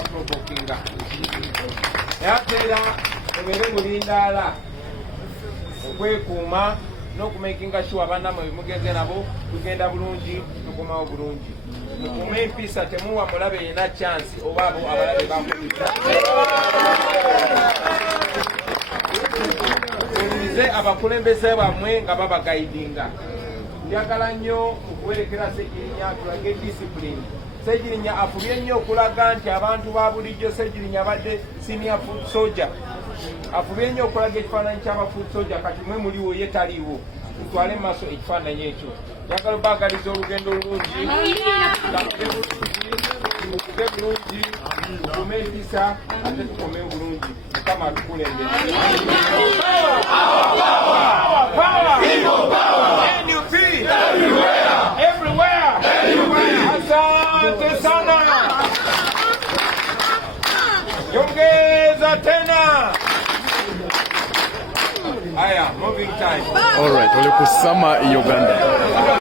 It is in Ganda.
provokinga yatera emere mulindala okwekuuma n'okumakinga sure abaana mwe mugenze nabo tugenda bulungi tukomawo bulungi mukume empisa temuwa mulabe yena chance oba abo abalabe bakubita mulize abakulembeze bamwe nga babagaidinga njagala nnyo okuwerekera Ssegirinya tulage discipline. Ssegirinya afubye nnyo okulaga nti abantu ba bulijjo Ssegirinya abadde senior food soldier afubye nnyo okulaga ekifaananyi ky'aba food soldier kati mwe muliwo ye taliiwo tutwale maaso ekifaananyi ekyo. Njagala obaagaliza olugendo olungi tukuge bulungi tukume empisa ate tukome bulungi Mukama atukulembere. Asante sana. Yongeza tena. Aya, moving time. All right, walikusama Uganda.